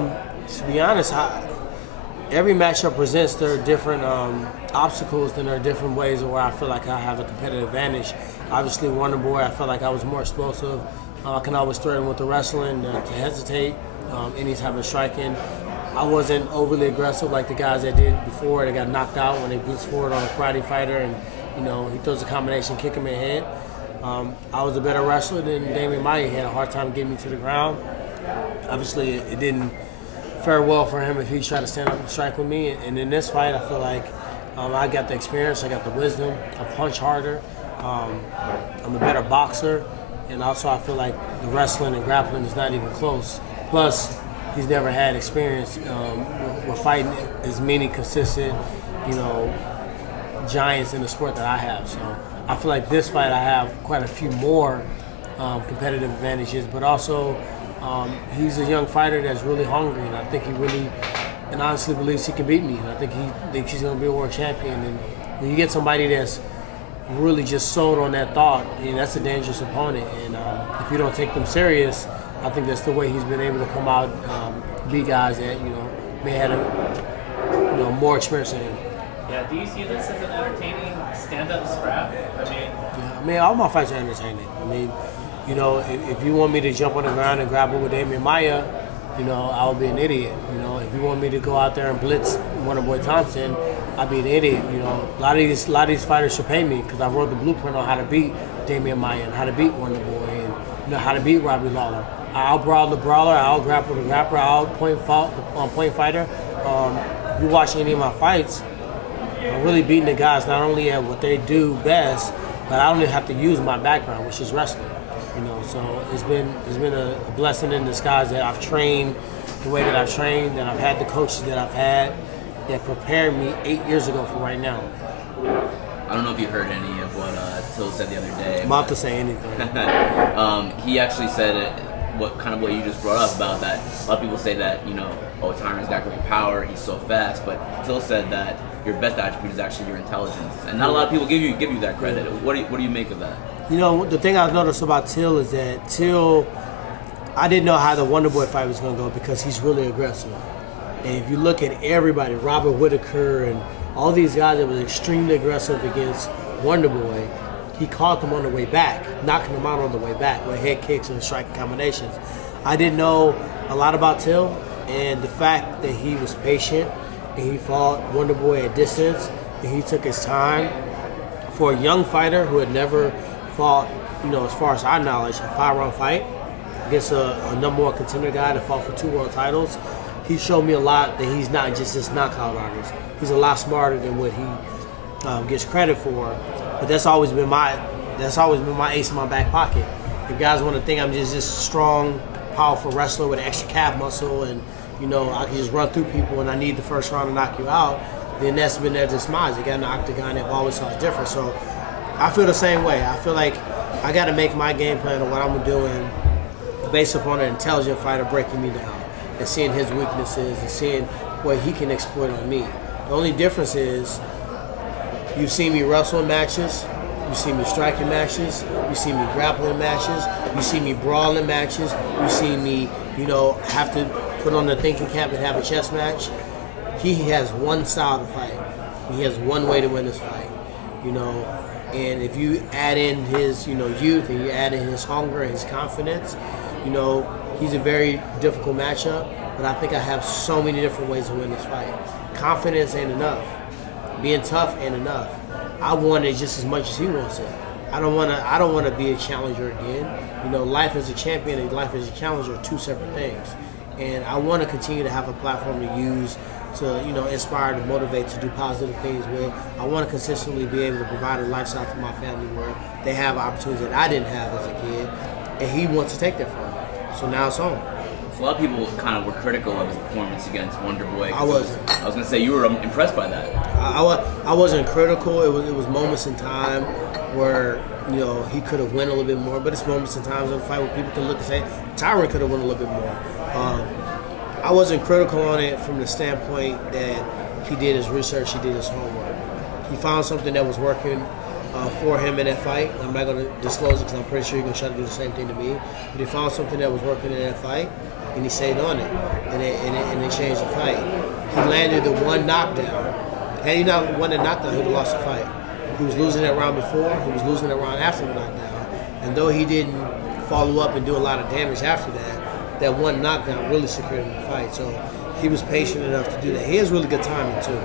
To be honest, every matchup presents their different obstacles and there are different ways where I feel like I have a competitive advantage. Obviously, Wonder Boy, I felt like I was more explosive. I can always threaten with the wrestling to hesitate, any type of striking. I wasn't overly aggressive like the guys that did before. They got knocked out when they blitz forward on a karate fighter and, you know, he throws a combination, kick him in the head. I was a better wrestler than Damian Maia. He had a hard time getting me to the ground. Obviously, it didn't fare well for him if he tried to stand up and strike with me. And in this fight, I feel like I got the experience, I got the wisdom, I punch harder, I'm a better boxer, and also I feel like the wrestling and grappling is not even close. Plus, he's never had experience with fighting as many consistent, you know, giants in the sport that I have. So I feel like this fight I have quite a few more competitive advantages, but also he's a young fighter that's really hungry, and I think he really and honestly believes he can beat me. And I think he thinks he's going to be a world champion. And when you get somebody that's really just sold on that thought, I mean, that's a dangerous opponent. And if you don't take them serious, I think that's the way he's been able to come out, beat guys that, you know, may have more experience than him. Yeah, do you see this as an entertaining stand-up scrap? I mean, all my fights are entertaining. I mean, you know, if you want me to jump on the ground and grapple with Damian Maia, you know, I would be an idiot. You know, if you want me to go out there and blitz Wonder Boy Thompson, I'd be an idiot. You know, a lot of these fighters should pay me because I wrote the blueprint on how to beat Damian Maia and how to beat Wonder Boy and, you know, how to beat Robbie Lawler. I'll brawl the brawler, I'll grapple the grappler, I'll point fighter. If you watch any of my fights, I'm really beating the guys not only at what they do best, but I don't even have to use my background, which is wrestling. You know, so it's been a blessing in disguise that I've trained the way that I've trained, and I've had the coaches that I've had that prepared me 8 years ago for right now. I don't know if you heard any of what Till said the other day. I'm about to say anything. He actually said what you just brought up about that. A lot of people say that, you know, oh, Tyron's got great power, he's so fast, but Till said that your best attribute is actually your intelligence, and not a lot of people give you that credit. What do you make of that? You know, the thing I've noticed about Till is that Till, I didn't know how the Wonder Boy fight was going to go because he's really aggressive. And if you look at everybody, Robert Whitaker and all these guys that were extremely aggressive against Wonder Boy, he caught them on the way back, knocking them out on the way back with head kicks and striking combinations. I didn't know a lot about Till, and the fact that he was patient and he fought Wonder Boy at distance and he took his time for a young fighter who had never fought, you know, as far as our knowledge, a 5-round fight against a #1 contender guy that fought for 2 world titles. He showed me a lot that he's not just this knockout artist. He's a lot smarter than what he gets credit for. But that's always been my ace in my back pocket. If guys want to think I'm just this strong, powerful wrestler with extra calf muscle and, you know, I can just run through people and I need the first round to knock you out, then that's been their demise. They got in the octagon, they've always thought different. So I feel the same way. I feel like I got to make my game plan of what I'm doing based upon an intelligent fighter breaking me down and seeing his weaknesses and seeing what he can exploit on me. The only difference is you've seen me wrestle in matches, you see me striking matches, you see me grappling matches, you see me brawling matches, you see me, you know, have to put on the thinking cap and have a chess match. He has one style to fight. He has one way to win this fight, you know. And if you add in his, you know, youth and you add in his hunger and his confidence, you know, he's a very difficult matchup. But I think I have so many different ways to win this fight. Confidence ain't enough. Being tough ain't enough. I want it just as much as he wants it. I don't want to be a challenger again. You know, life as a champion and life as a challenger are 2 separate things. And I want to continue to have a platform to use to, you know, inspire, to motivate, to do positive things with. I want to consistently be able to provide a lifestyle for my family where they have opportunities that I didn't have as a kid, and he wants to take that from me. So now it's on. So a lot of people kind of were critical of his performance against Wonder Boy. I wasn't. I was going to say you were impressed by that. I wasn't critical. It was moments in time where, you know, he could have won a little bit more, but it's moments in times in the fight where people can look and say, Tyron could have won a little bit more. I wasn't critical on it from the standpoint that he did his research, he did his homework. He found something that was working for him in that fight. I'm not going to disclose it because I'm pretty sure he's going to try to do the same thing to me. But he found something that was working in that fight, and he stayed on it, and it changed the fight. He landed the one knockdown. Had he not won the knockdown, he would have lost the fight. He was losing that round before, he was losing that round after the knockdown, and though he didn't follow up and do a lot of damage after that, that one knockdown really secured him the fight. So he was patient enough to do that. He has really good timing too.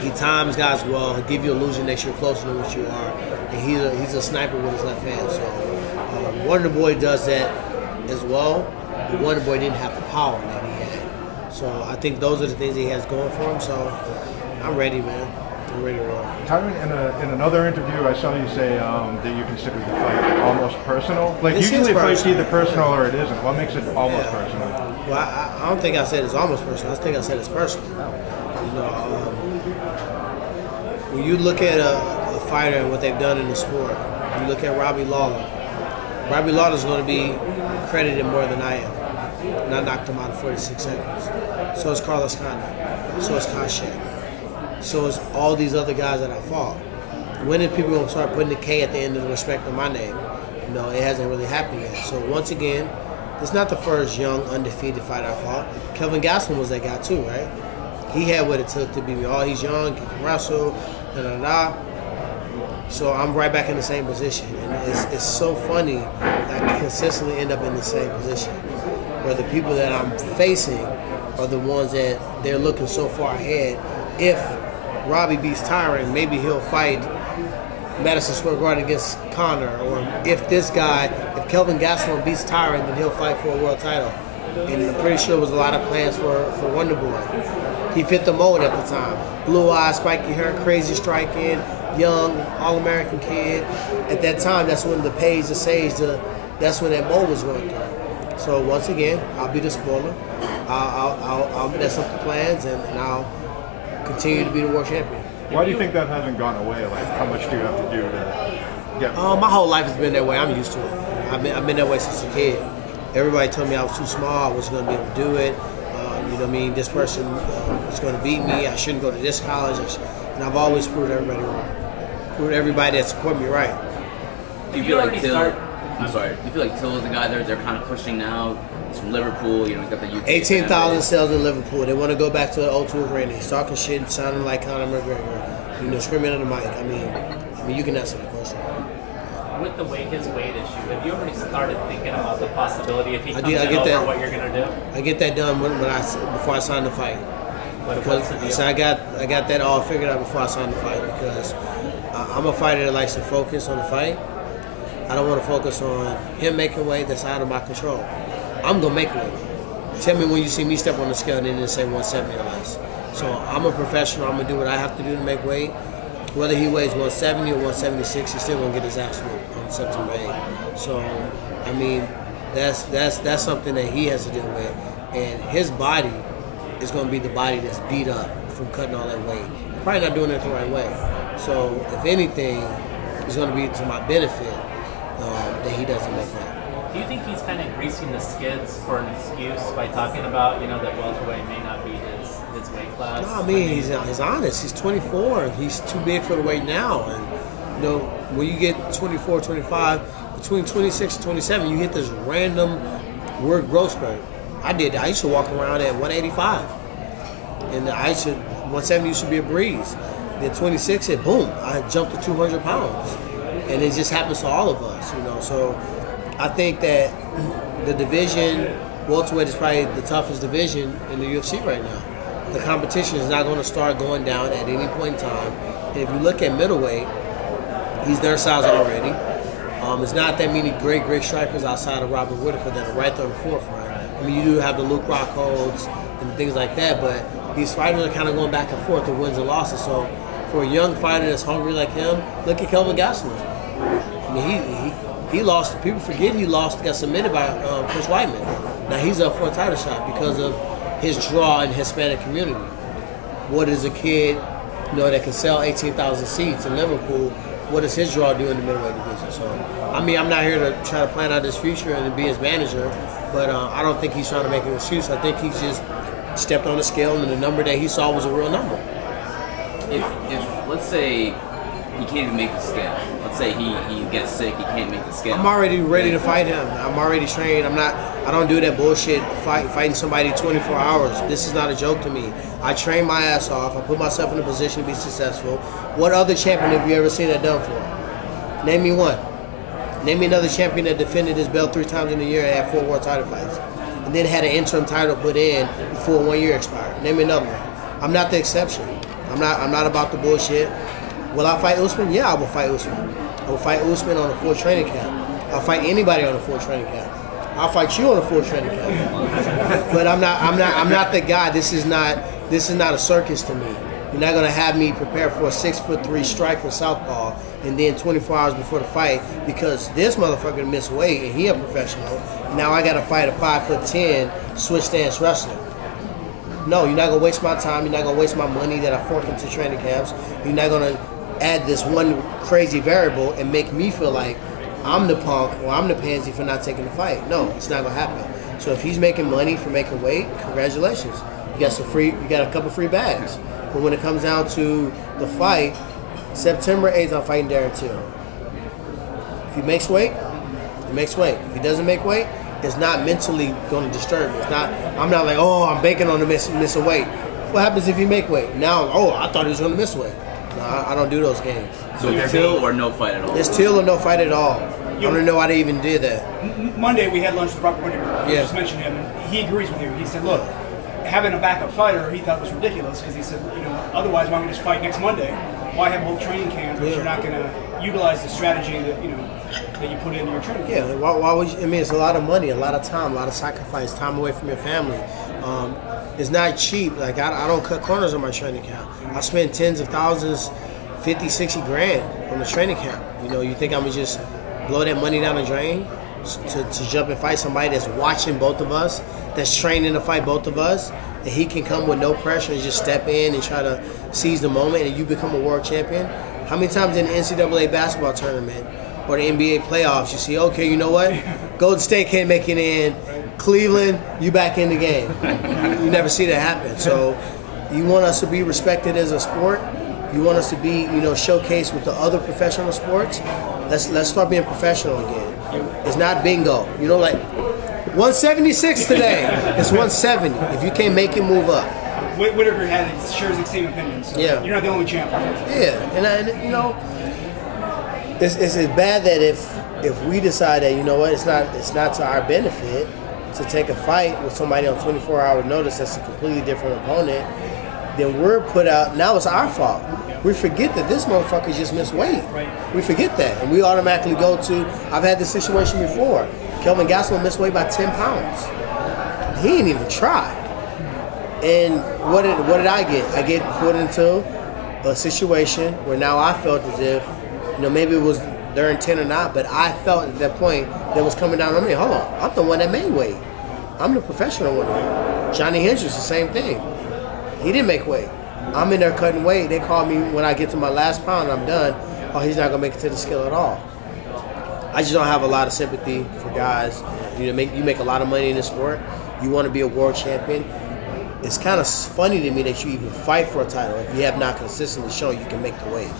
He times guys well. He'll give you an illusion that you're closer than what you are, and he's a sniper with his left hand. So Wonder Boy does that as well. But Wonder Boy didn't have the power that he had. So I think those are the things he has going for him. So I'm ready, man. I'm ready to roll. Tyron, in another interview, I saw you say that you consider the fight almost personal. Like This usually is a fight's personal. either personal or it isn't. What makes it almost personal? Well, I don't think I said it's almost personal. I think I said it's personal. You know, when you look at a fighter and what they've done in the sport, you look at Robbie Lawler. Robbie Lawler's going to be credited more than I am. And I knocked him out in 46 seconds. So is Carlos Condit. So is Kasha. So is all these other guys that I fought. When did people going to start putting the K at the end of the respect of my name? You know, it hasn't really happened yet. So once again, it's not the first young, undefeated fighter I fought. Kelvin Gastelum was that guy too, right? He had what it took to beat me. Oh, he's young, he can wrestle, da-da-da. So I'm right back in the same position. And it's so funny that I consistently end up in the same position, where the people that I'm facing are the ones that they're looking so far ahead. If Robbie beats Tyron, maybe he'll fight Madison Square Garden against Conor. Or if Kelvin Gastelum beats Tyron, then he'll fight for a world title. And I'm pretty sure there was a lot of plans for Wonder Boy. He fit the mold at the time. Blue eyes, spiky hair, crazy striking, young, all-American kid. At that time, that's when the page, the sage, that's when that mold was going through. So once again, I'll be the spoiler. I'll mess up the plans, and I'll continue to be the world champion. Why do you think that hasn't gone away? Like, how much do you have to do to get? My whole life has been that way. I'm used to it. I've been that way since a kid. Everybody told me I was too small. I wasn't going to be able to do it. You know what I mean? This person is going to beat me. I shouldn't go to this college. And I've always proved everybody wrong. Proved everybody that supported me right. Do you feel like Till? I'm sorry. Do you feel like Till is the guy they're kind of pushing now? He's from Liverpool. You know, he's got the UK. 18,000 sales in Liverpool. They want to go back to the O2 Arena. He's talking shit and sounding like Conor McGregor. You know, screaming on the mic. I mean, you can answer the question. With his weight issue, have you already started thinking about the possibility if he comes in that, what you're gonna do? I get that done before I sign the fight. Because I got that all figured out before I signed the fight, because I'm a fighter that likes to focus on the fight. I don't want to focus on him making weight that's out of my control. I'm gonna make weight. Tell me when you see me step on the scale and then say 170 or less. So I'm a professional. I'm gonna do what I have to do to make weight. Whether he weighs 170 or 176, he's still gonna get his ass whooped on September 8th. So, I mean, that's something that he has to deal with, and his body is gonna be the body that's beat up from cutting all that weight. Probably not doing it the right way. So, if anything, it's gonna be to my benefit that he doesn't make that. Do you think he's kind of greasing the skids for an excuse by talking about, that welterweight may not be his weight class? No, I mean, he's honest. He's 24. He's too big for the weight now. And, when you get 24, 25, between 26 and 27, you hit this random word growth spurt. I used to walk around at 185. And 170 used to be a breeze. Then 26, boom, I jumped to 200 pounds. And it just happens to all of us, So I think that the division, welterweight is probably the toughest division in the UFC right now. The competition is not going to start going down at any point in time. And if you look at middleweight, he's their size already. It's not that many great strikers outside of Robert Whittaker that are right there on the forefront. I mean, you do have the Luke Rockholds and things like that, but these fighters are kind of going back and forth with wins and losses. So for a young fighter that's hungry like him, look at Kelvin Gastelum. I mean, he lost. People forget he got submitted by Chris Weidman. Now he's up for a title shot because of his draw in the Hispanic community. What is a kid, that can sell 18,000 seats in Liverpool? What does his draw do in the middleweight division? So, I mean, I'm not here to try to plan out his future and to be his manager, but I don't think he's trying to make an excuse. I think he's just stepped on the scale and the number that he saw was a real number. If let's say he can't even make the scale, let's let's say he gets sick, he can't make the scale. I'm already ready to fight him. I'm already trained. I don't do that bullshit fighting somebody 24 hours. This is not a joke to me. I train my ass off. I put myself in a position to be successful. What other champion have you ever seen that done for? Name me one. Name me another champion that defended his belt 3 times in a year and had 4 world title fights, and then had an interim title put in before 1 year expired. Name me another one. I'm not the exception. I'm not about the bullshit. Will I fight Usman? Yeah, I will fight Usman. I will fight Usman on a full training camp. I'll fight anybody on a full training camp. I'll fight you on a full training camp. But I'm not the guy. This is not a circus to me. You're not gonna have me prepare for a 6'3" striker southpaw, and then 24 hours before the fight, because this motherfucker missed weight and he a professional. Now I gotta fight a 5'10" switch stance wrestler. No, you're not gonna waste my time. You're not gonna waste my money that I fork into training camps. You're not gonna add this one crazy variable and make me feel like I'm the punk or I'm the pansy for not taking the fight. No, it's not gonna happen. So if he's making money for making weight, congratulations. You got a couple free bags. But when it comes down to the fight, September 8th, I'm fighting Darren Till. If he makes weight, he makes weight. If he doesn't make weight, it's not mentally going to disturb me. I'm not like, oh, I'm banking on the missing weight. What happens if you make weight? Now, oh, I thought he was going to miss weight. No, I don't do those games. So it's Till or no fight at all? It's Till or no fight at all. I don't know why they even did that. Monday we had lunch with Robert Whittaker. You just mentioned him, and he agrees with you. He said, look, having a backup fighter, he thought was ridiculous, because he said, otherwise why don't we just fight next Monday? Why have a whole training camp if you're not going to utilize the strategy that you put into your training camp? Yeah, why would you? I mean, it's a lot of money, a lot of time, a lot of sacrifice, time away from your family. It's not cheap. Like, I don't cut corners on my training camp. I spend tens of thousands, 50, 60 grand on the training camp. You think I'm going to just blow that money down the drain to jump and fight somebody that's watching both of us, that's training to fight both of us, and he can come with no pressure and just step in and try to seize the moment and you become a world champion? How many times in the NCAA basketball tournament or the NBA playoffs you see, okay, you know what? Golden State can't make it in. Cleveland, you back in the game. You never see that happen. So you want us to be respected as a sport. You want us to be, showcased with the other professional sports. Let's start being professional again. It's not bingo. Like 176 today. It's 170. If you can't make it, move up. Whittaker shares the same opinion. So yeah. You're not the only champion. Yeah, and it's bad that if we decide that it's not to our benefit to take a fight with somebody on 24-hour notice that's a completely different opponent, then we're put out. Now it's our fault. We forget that this motherfucker just missed weight. Right. We forget that, and we automatically go to. I've had this situation before. Kelvin Gastelum missed weight by 10 pounds. He didn't even try. And what did I get? I get put into a situation where now I felt as if, maybe it was their intent or not, but I felt at that point that was coming down on me. Hold on, I'm the one that made weight. I'm the professional one here. Johnny Hendricks, the same thing. He didn't make weight. I'm in there cutting weight. They call me when I get to my last pound and I'm done. Oh, he's not gonna make it to the scale at all. I just don't have a lot of sympathy for guys. You make a lot of money in this sport. You want to be a world champion. It's kind of funny to me that you even fight for a title if you have not consistently shown you can make the weight.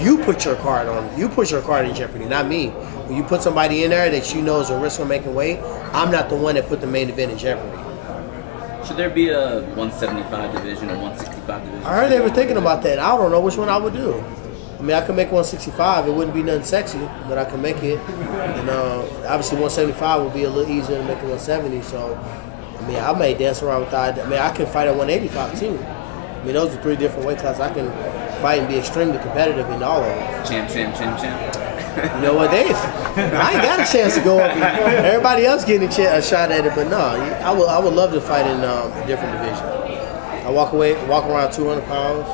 You put your card on. You put your card in jeopardy, not me. When you put somebody in there that is a risk of making weight, I'm not the one that put the main event in jeopardy. Should there be a 175 division or 165 division? I heard they were thinking about that. I don't know which one I would do. I mean, I could make 165. It wouldn't be nothing sexy, but I could make it. And obviously 175 would be a little easier to make it 170. So, I mean, I may dance around with that. I mean, I can fight at 185 too. I mean, those are 3 different weight classes. I can fight and be extremely competitive in all of them. Champ. You know what, Dave? I ain't got a chance to go up. Everybody else getting a shot at it, but no, I would love to fight in a different division. I walk around 200 pounds.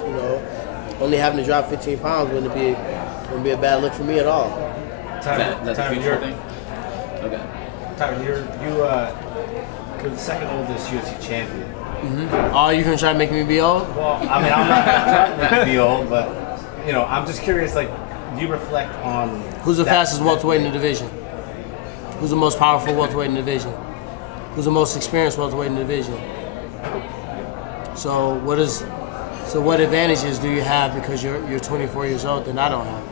Only having to drop 15 pounds wouldn't be a bad look for me at all. That's the future thing. Okay. Tyron, you're the second oldest UFC champion. Mm-hmm. Oh, you gonna try to make me be old? Well, I mean, I'm not trying to make you be old, but I'm just curious. Like, do you reflect on who's the fastest welterweight in the division? Who's the most powerful welterweight in the division? Who's the most experienced welterweight in the division? So what advantages do you have because you're 24 years old that I don't have?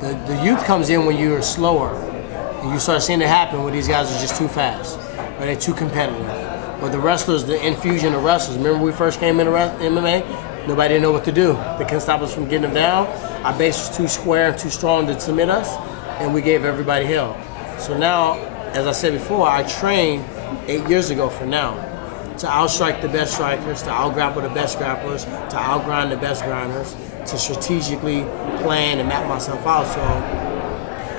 The youth comes in when you're slower. And you start seeing it happen when these guys are just too fast, or they're too competitive. But the wrestlers, the infusion of wrestlers, remember when we first came into MMA? Nobody didn't know what to do. They couldn't stop us from getting them down. Our base was too square and too strong to submit us, and we gave everybody hell. So now, as I said before, I trained 8 years ago for now to outstrike the best strikers, to outgrapple the best grapplers, to outgrind the best grinders, to strategically plan and map myself out. So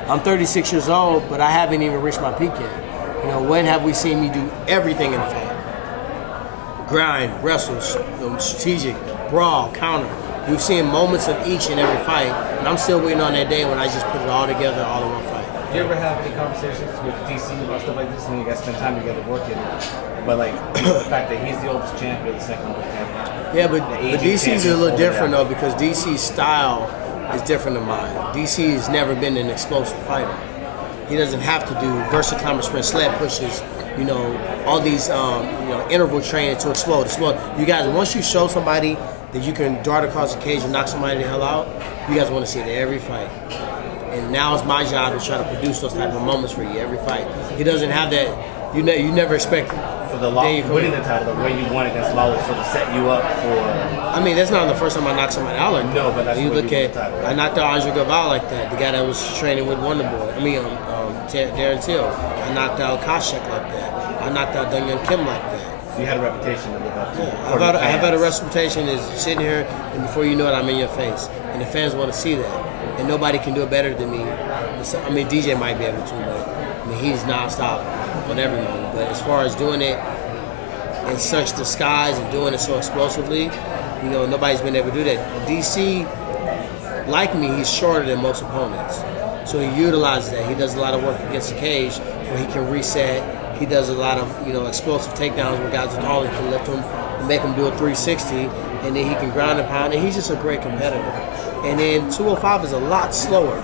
I'm 36 years old, but I haven't even reached my peak yet. You know, when have we seen me do everything in the fight? Grind, wrestle, strategic, brawl, counter. We've seen moments of each and every fight, and I'm still waiting on that day when I just put it all together, all in one fight. Do you ever have any conversations with DC about stuff like this? And you guys spend time together working, but like the fact that he's the oldest champion, the second oldest champion. Yeah, but DC's a little different though, because DC's style is different than mine. DC has never been an explosive fighter. He doesn't have to do vertical climber, sprint, sled pushes, you know, all these interval training to explode. You guys, once you show somebody that you can dart across the cage and knock somebody the hell out, you guys want to see it every fight. And now it's my job to try to produce those type of moments for you every fight. He doesn't have that. You never expect. For the winning the title, the way you won against Lawler sort of set you up for. I mean, that's not the first time I knocked somebody out like that. No, but that's you look at. Title, right? I knocked out Andre Guevara like that. The guy that was training with Wonderboy. I mean, Darren Till. I knocked out Koscheck like that. I knocked out Dong Young Kim like that. So you had a reputation to live up to. Yeah, I've had a reputation is sitting here, and before you know it, I'm in your face, and the fans want to see that. And nobody can do it better than me. I mean, DJ might be able to, but I mean, he's nonstop on every moment. But as far as doing it in such disguise and doing it so explosively, you know, nobody's been able to do that. DC, like me, he's shorter than most opponents. So he utilizes that. He does a lot of work against the cage where he can reset. He does a lot of, you know, explosive takedowns where guys are taller can lift him and make him do a 360, and then he can ground and pound, and he's just a great competitor. And then 205 is a lot slower.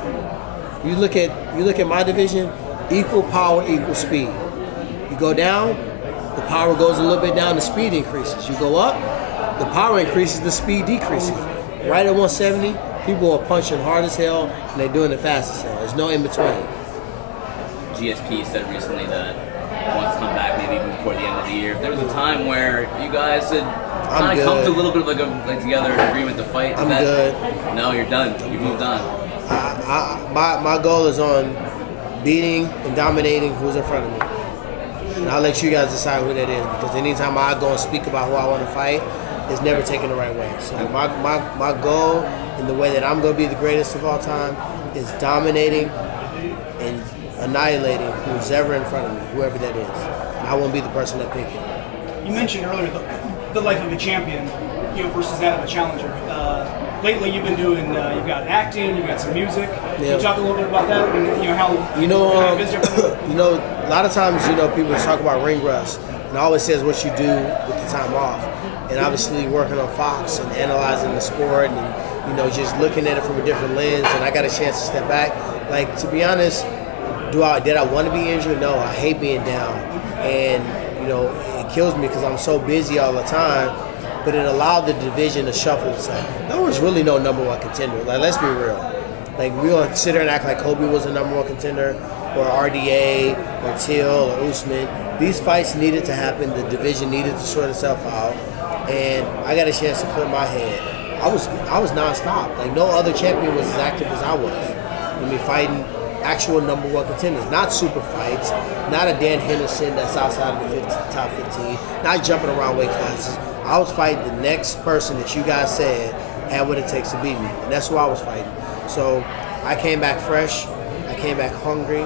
You look at my division, equal power, equal speed. You go down, the power goes a little bit down, the speed increases. You go up, the power increases, the speed decreases. Right at 170, people are punching hard as hell, and they're doing it fast as hell. There's no in between. GSP said recently that he wants to come back maybe before the end of the year. There was a time where you guys had kind of come to a little bit of like together agreement to fight. I'm good. No, you're done. You moved on. My goal is on beating and dominating who's in front of me. And I'll let you guys decide who that is, because anytime I go and speak about who I want to fight, it's never taken the right way. So my goal and the way that I'm going to be the greatest of all time is dominating and annihilating who's ever in front of me, whoever that is. And I won't be the person that picked it. You mentioned earlier the life of a champion, you know, versus that of a challenger. Lately, you've been doing, you've got acting, you've got some music. Yeah. Can you talk a little bit about that, and you know how you know, a lot of times, you know, people talk about ring rust, and I always says what you do with the time off. And obviously working on Fox and analyzing the sport, and you know, just looking at it from a different lens. And I got a chance to step back. Like, to be honest, did I want to be injured? No, I hate being down, and you know, it kills me because I'm so busy all the time. But it allowed the division to shuffle itself. There was really no number one contender. Like, let's be real. Like, we don't sit there and act like Kobe was a number one contender, or RDA, or Till, or Usman. These fights needed to happen. The division needed to sort itself out, and I got a chance to clear my head. I was nonstop. Like, no other champion was as active as I was. I mean, fighting actual number one contenders, not super fights, not a Dan Henderson that's outside of the top 15, not jumping around weight classes. I was fighting the next person that you guys said had what it takes to beat me, and that's who I was fighting. So I came back fresh, I came back hungry.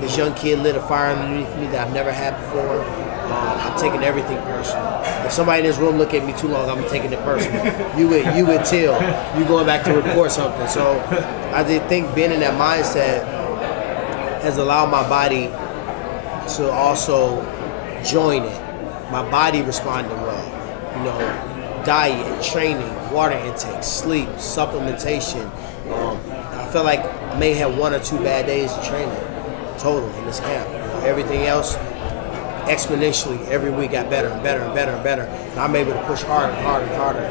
This young kid lit a fire underneath me that I've never had before. I'm taking everything personal. If somebody in this room look at me too long, I'm taking it personal. You with Till, you going back to report something. So I did think being in that mindset has allowed my body to also join it. My body responded well. You know, diet, training, water intake, sleep, supplementation. I felt like I may have 1 or 2 bad days of training total in this camp. You know, everything else exponentially every week got better and better and better and better. And I'm able to push harder and harder and harder,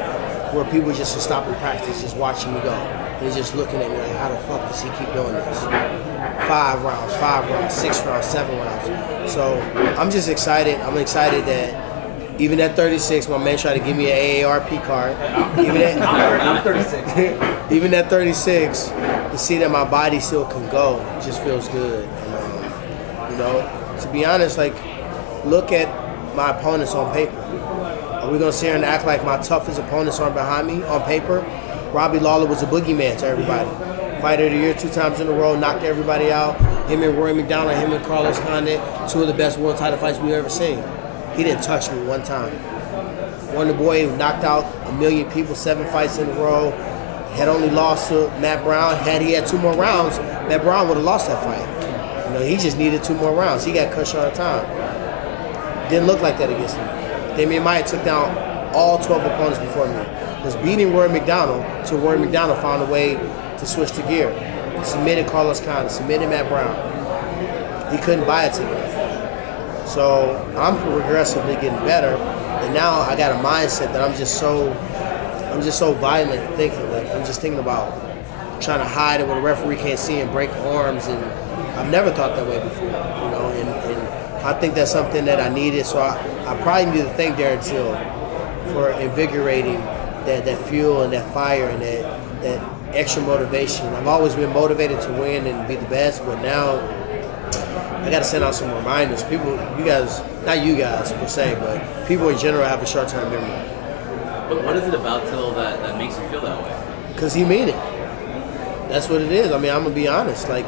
where people just stopping practice, just watching me go. They're just looking at me like, how the fuck does he keep doing this? 5 rounds, 6 rounds, 7 rounds. So I'm just excited. I'm excited that even at 36, my man tried to give me an AARP card. I'm 36. Even at 36, to see that my body still can go just feels good. And, you know, to be honest, like, look at my opponents on paper. Are we gonna sit here and act like my toughest opponents aren't behind me on paper? Robbie Lawler was a boogeyman to everybody. Fighter of the year 2 times in a row, knocked everybody out. Him and Roy McDonald, him and Carlos Condit, 2 of the best world title fights we've ever seen. He didn't touch me one time. Wonder Boy knocked out 1 million people, 7 fights in a row. Had only lost to Matt Brown. Had he had 2 more rounds, Matt Brown would have lost that fight. You know, he just needed 2 more rounds. He got cut short of time. Didn't look like that against me. Damian Maia took down all 12 opponents before me. Was beating Roy McDonald till Roy McDonald found a way to switch the gear. Submitted Carlos Condit, submitted Matt Brown. He couldn't buy it to me. So I'm progressively getting better, and now I got a mindset that I'm just so violent thinking. Like, I'm just thinking about trying to hide it when the referee can't see and break arms, and I've never thought that way before, you know. And I think that's something that I needed. So I probably need to thank Darren Till for invigorating that fuel and that fire and that extra motivation. I've always been motivated to win and be the best, but now I got to send out some reminders. People, you guys, not you guys per se, but people in general have a short-term memory. But what is it about Till that makes you feel that way? Because he mean it. That's what it is. I mean, I'm going to be honest. Like,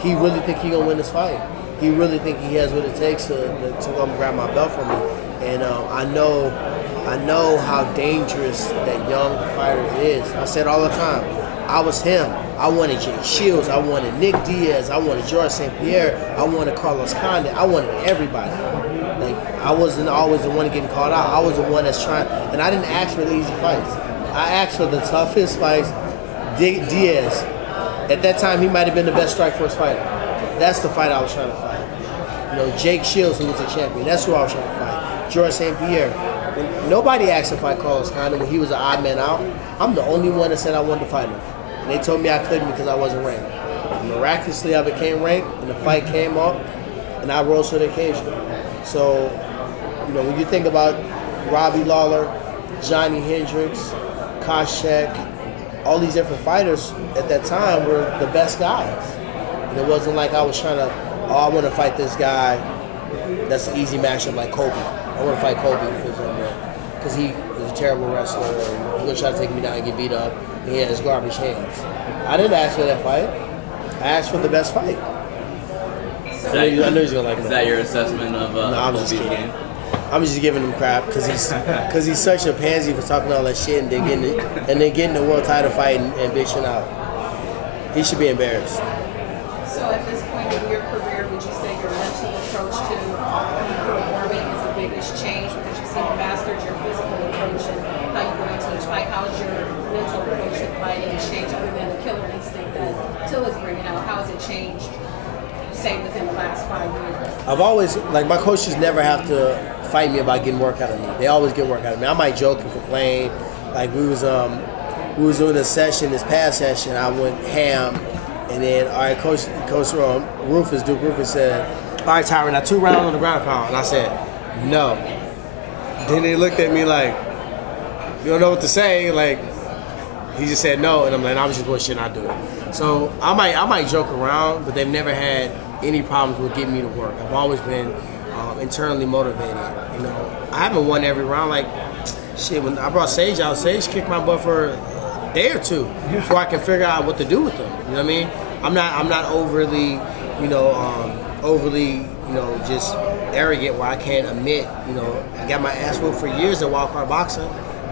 he really think he going to win this fight. He really think he has what it takes to come grab my belt from me. And I know how dangerous that young fighter is. I said all the time, I was him. I wanted Jake Shields. I wanted Nick Diaz. I wanted George St-Pierre. I wanted Carlos Condit. I wanted everybody. Like, I wasn't always the one getting caught out. I was the one that's trying. And I didn't ask for the easy fights. I asked for the toughest fights. Diaz, at that time, he might have been the best Strikeforce fighter. That's the fight I was trying to fight. You know, Jake Shields, who was a champion. That's who I was trying to fight. George St-Pierre. When nobody asked to fight Carlos Condit when he was an odd man out. I'm the only one that said I wanted to fight him. And they told me I couldn't because I wasn't ranked. And miraculously, I became ranked, and the fight came up, and I rose to the occasion. So, you know, when you think about Robbie Lawler, Johnny Hendricks, Koscheck, all these different fighters at that time were the best guys. And it wasn't like I was trying to, oh, I want to fight this guy that's an easy matchup like Kobe. I want to fight Kobe because he was a terrible wrestler, and he's going to try to take me down and get beat up, and he had his garbage hands. I didn't ask for that fight. I asked for the best fight. I know he's going to like it. Is that your assessment of No, I'm just Kobe's kidding. game? I'm just giving him crap because he's such a pansy for talking all that shit and then getting the world title fight and bitching out. He should be embarrassed. So at this point in your career, would you say your mental approach to performing is the biggest change because you've seen mastered your physical approach and how you go into each fight? How has your mental approach to fighting changed other than the killer instinct that Till is bringing out? How has it changed, say, within the last 5 years? I've always, like, my coaches never have to fight me about getting work out of me. They always get work out of me. I might joke and complain. Like, we was doing a session, this past session, I went ham, and then, all right, Coach Duke Rufus said, all right, Tyron, now 2 rounds on the ground pound. And I said, no. Then they looked at me like, you don't know what to say. Like, he just said no, and I'm like, I'm just bullshit, I do it. So I might joke around, but they've never had any problems with getting me to work. I've always been internally motivated. You know, I haven't won every round. Like, shit, when I brought Sage out, Sage kicked my butt for a day or two before I can figure out what to do with them. You know what I mean? I'm not overly, just arrogant where I can't admit, I got my ass whooped for years at wild card boxing.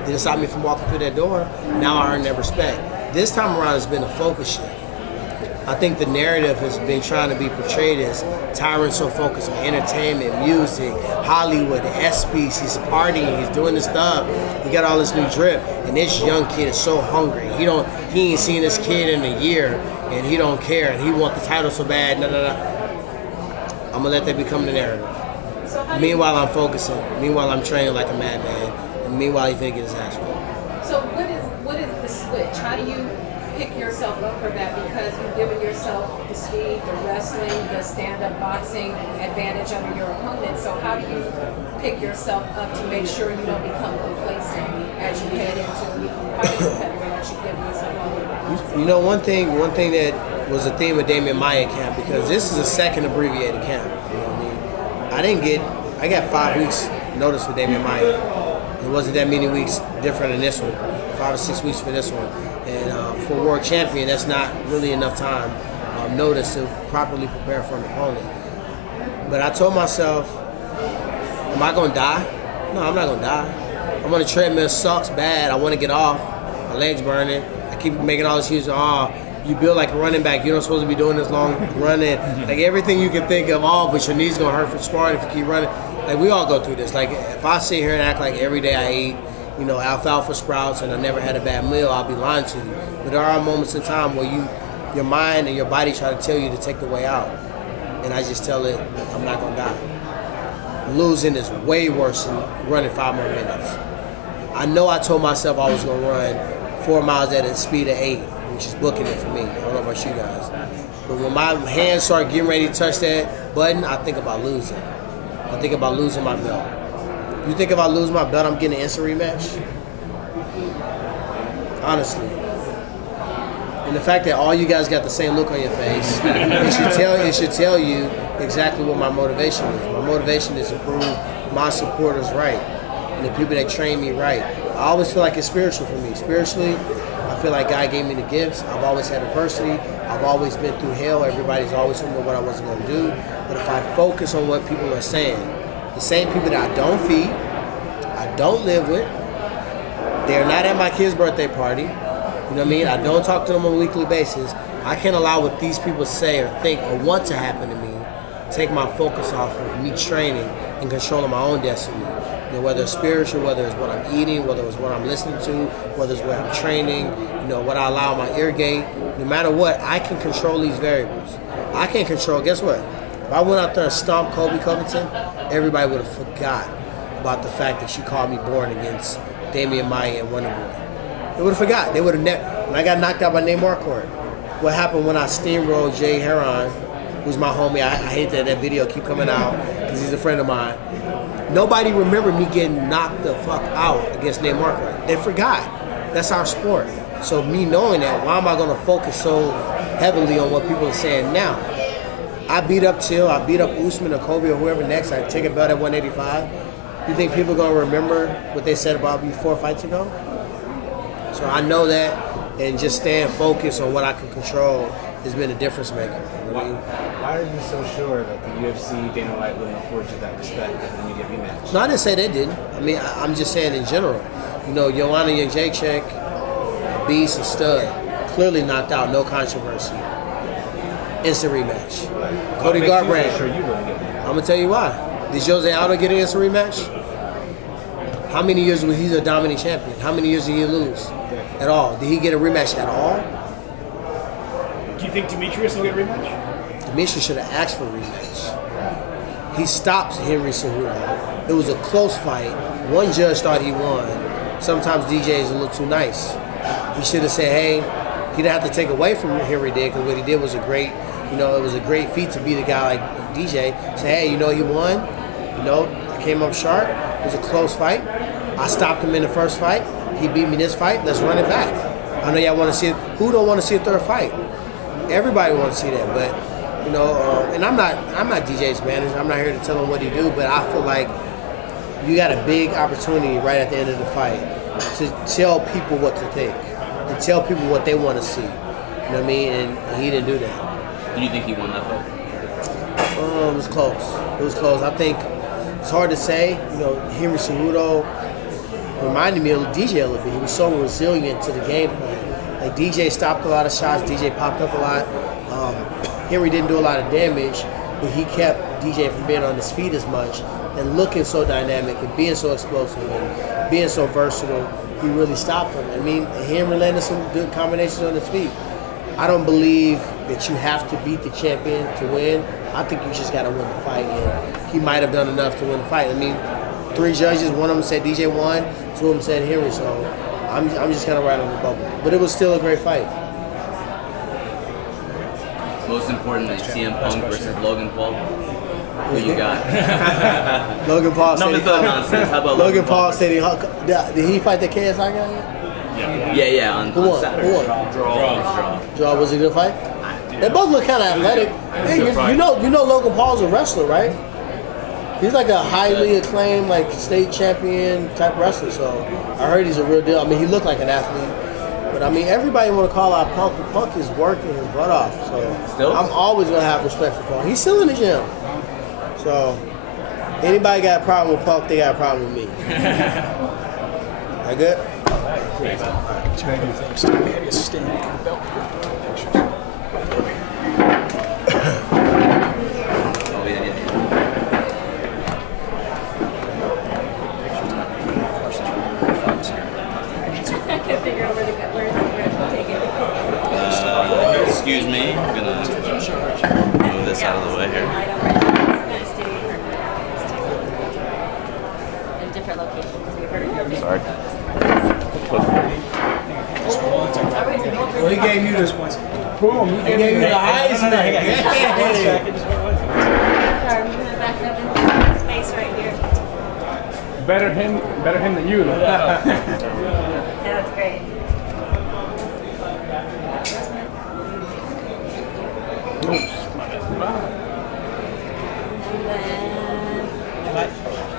Didn't stop me from walking through that door. Now I earn that respect. This time around, it's been a focus shift. I think the narrative has been trying to be portrayed as Tyron's so focused on entertainment, music, Hollywood, the ESPYs, he's partying, he's doing this stuff, he got all this new drip, and this young kid is so hungry. He ain't seen this kid in a year, and he don't care, and he want the title so bad, I'm gonna let that become the narrative. Meanwhile, I'm focusing. Meanwhile, I'm training like a madman, and meanwhile, he finna get his ass whooped. So what is the switch? How do you pick yourself up for that because you've given yourself the speed, the wrestling, the stand-up boxing advantage over your opponent. So how do you pick yourself up to make sure you don't become complacent as you head into fighting competitor that you've given yourself all? You know, one thing that was a theme of Damian Maia camp, because this is a second abbreviated camp. You know what I mean? I got 5 weeks notice for Damian Maia. It wasn't that many weeks different in this one, 5 or 6 weeks for this one. And for world champion, that's not really enough time notice to properly prepare for an opponent. But I told myself, am I gonna die? No, I'm not gonna die. I'm on the treadmill, sucks bad. I want to get off. My legs burning. I keep making all excuses. You build like a running back. You're not supposed to be doing this long running. Like everything you can think of. But your knees gonna hurt for sparring if you keep running. Like we all go through this. Like if I sit here and act like every day I eat, alfalfa sprouts and I never had a bad meal, I'll be lying to you. But there are moments in time where your mind and your body try to tell you to take the way out, and I just tell it, I'm not gonna die. Losing is way worse than running 5 more minutes. I know I told myself I was gonna run 4 miles at a speed of 8, which is booking it for me. I don't know about you guys. But when my hands start getting ready to touch that button, I think about losing. I think about losing my belt. You think about losing my belt, I'm getting an instant rematch? Honestly. And the fact that all you guys got the same look on your face, it should tell you exactly what my motivation is. My motivation is to prove my supporters right and the people that train me right. I always feel like it's spiritual for me. Spiritually, I feel like God gave me the gifts. I've always had adversity. I've always been through hell. Everybody's always told me what I wasn't going to do. But if I focus on what people are saying, the same people that I don't feed, I don't live with, they're not at my kid's birthday party, you know what I mean? I don't talk to them on a weekly basis. I can't allow what these people say or think or want to happen to me take my focus off of me training and controlling my own destiny. Whether it's spiritual, whether it's what I'm eating, whether it's what I'm listening to, whether it's where I'm training, what I allow my ear gate. No matter what, I can control these variables. I can control, guess what? If I went out there and stomped Colby Covington, everybody would have forgot about the fact that she called me born against Damian Maia and Wonder Boy. They would have forgot. They would have never. When I got knocked out by Nate Marquardt, what happened when I steamrolled Jay Heron, who's my homie? I hate that video keep coming out because he's a friend of mine. Nobody remembered me getting knocked the fuck out against Nate Marquardt. They forgot. That's our sport. So me knowing that, why am I going to focus so heavily on what people are saying now? I beat up Till, I beat up Usman or Kobe or whoever next. I take a belt at 185. You think people are going to remember what they said about me 4 fights ago? So I know that, and just staying focused on what I can control has been a difference maker. You know what I mean? Why are you so sure that the UFC, Dana White, wouldn't afford you that respect in an immediate rematch? No, I didn't say they didn't. I mean, I'm just saying in general. Joanna Jędrzejczyk, a beast, a stud, clearly knocked out, no controversy. Instant rematch. Cody Garbrandt. Sure you wouldn't get that? I'm gonna tell you why. Did Jose Aldo get an instant rematch? How many years was he a dominant champion? How many years did he lose? At all? Did he get a rematch at all? Do you think Demetrius will get a rematch? Demetrius should have asked for a rematch. He stopped Henry Cejudo. It was a close fight. One judge thought he won. Sometimes DJ is a little too nice. He should have said, hey, he didn't have to take away from what Henry did, because what he did was it was a great feat to beat a guy like DJ. Say, hey, he won. I came up sharp. It was a close fight. I stopped him in the first fight. He beat me this fight. Let's run it back. I know y'all want to see it. Who don't want to see a third fight? Everybody wants to see that, but and I'm not DJ's manager. I'm not here to tell him what he do, but I feel like you got a big opportunity right at the end of the fight to tell people what to think and tell people what they want to see. You know what I mean? And he didn't do that. Do you think he won that fight? It was close. It was close. I think it's hard to say. Henry Cejudo reminded me of DJ a little bit. He was so resilient to the game plan. Like DJ stopped a lot of shots. DJ popped up a lot. Henry didn't do a lot of damage, but he kept DJ from being on his feet as much and looking so dynamic and being so explosive and being so versatile. He really stopped him. I mean, Henry landed some good combinations on his feet. I don't believe that you have to beat the champion to win. I think you just got to win the fight, and he might have done enough to win the fight. I mean, 3 judges, one of them said DJ won, 2 of them said Henry, so I'm just kind of right on the bubble. But it was still a great fight. Most importantly, CM Punk versus Logan Paul. Who you got? Logan Paul said nonsense. How about Logan Paul said did he fight the KSI guy yet? Yeah, on Saturday. Who won? Draw. Was it a good fight? They both look kind of athletic. Hey, you know Logan Paul's a wrestler, right? He's like a highly acclaimed, like state champion type wrestler. So I heard he's a real deal. I mean, he looked like an athlete. But I mean, everybody want to call out Punk, but Punk is working his butt off. So I'm always gonna have respect for Punk. He's still in the gym. So anybody got a problem with Punk, they got a problem with me. That good? Great. Thanks. Maybe a stand belt pictures. Excuse me, I'm gonna move this out of the way here. In different locations. Sorry. Well, he gave you this one. Boom, he gave you the Heisman. Sorry, I'm gonna back up into space right here. Better him than you. Yeah, that's great.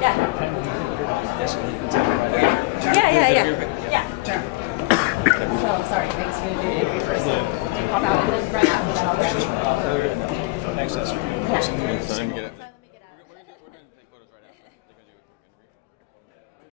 Yeah. Oh, sorry. Thanks for doing it first. Pop out and then right after that. Thanks, Esther. Yeah.